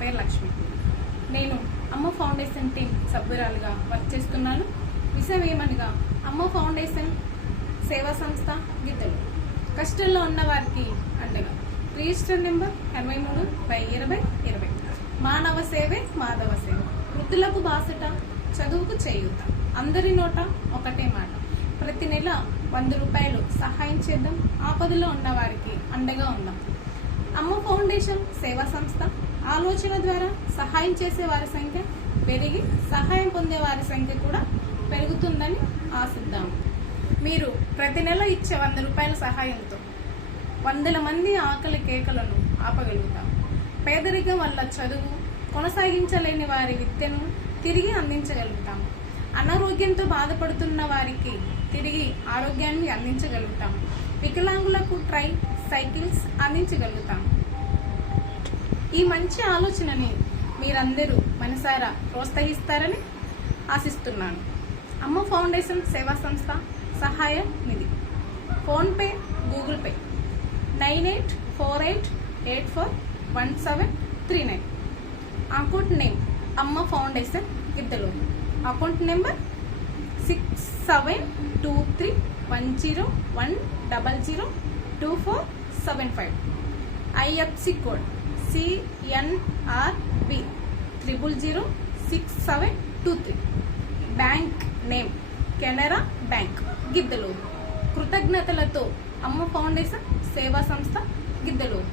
పేరు లక్ష్మి. నేను అమ్మ ఫౌండేషన్ టీం సభ్యురాలుగా వర్క్ చేస్తున్నాను. విషయం ఏమనగా అమ్మ ఫౌండేషన్ సేవా సంస్థ గిద్దలు. కష్టంలో ఉన్న వారికి అండగా. రిజిస్టర్ నెంబర్ ఎనభై మూడు బై ఇరవై ఇరవై. మానవ సేవే మాధవ సేవ. వృద్ధులకు బాసట చదువుకు చేయూత. అందరి నోట ఒకటే మాట. ప్రతి నెల వంద రూపాయలు సహాయం చేద్దాం. ఆపదలో ఉన్న వారికి అండగా ఉందాం. అమ్మ ఫౌండేషన్ సేవా సంస్థ ఆలోచన ద్వారా సహాయం చేసే వారి సంఖ్య పెరిగి సహాయం పొందే వారి సంఖ్య కూడా పెరుగుతుందని ఆశిద్దాం. మీరు ప్రతి నెల ఇచ్చే వంద రూపాయల సహాయంతో వందల మంది ఆకలి కేకలను ఆపగలుగుతాం. పేదరికం వల్ల చదువు కొనసాగించలేని వారి విద్యను తిరిగి అందించగలుగుతాం. అనారోగ్యంతో బాధపడుతున్న వారికి తిరిగి ఆరోగ్యాన్ని అందించగలుగుతాం. వికలాంగులకు ట్రై సైకిల్స్ అందించగలుగుతాం. ఈ మంచి ఆలోచనని మీరందరూ మనసారా ప్రోత్సహిస్తారని ఆశిస్తున్నాను. అమ్మ ఫౌండేషన్ సేవా సంస్థ సహాయ నిధి. PhonePe Google Pay. Nine eight four eight eight four one seven three nine. Account name Amma foundation ఇద్దరు account number six seven two three one zero one double zero two four seven five. IFC code. CNRB triple zero six seven two three bank name Canara bank Giddalur కృతజ్ఞతలతో Amma foundation సేవా సంస్థ గిద్దలూరు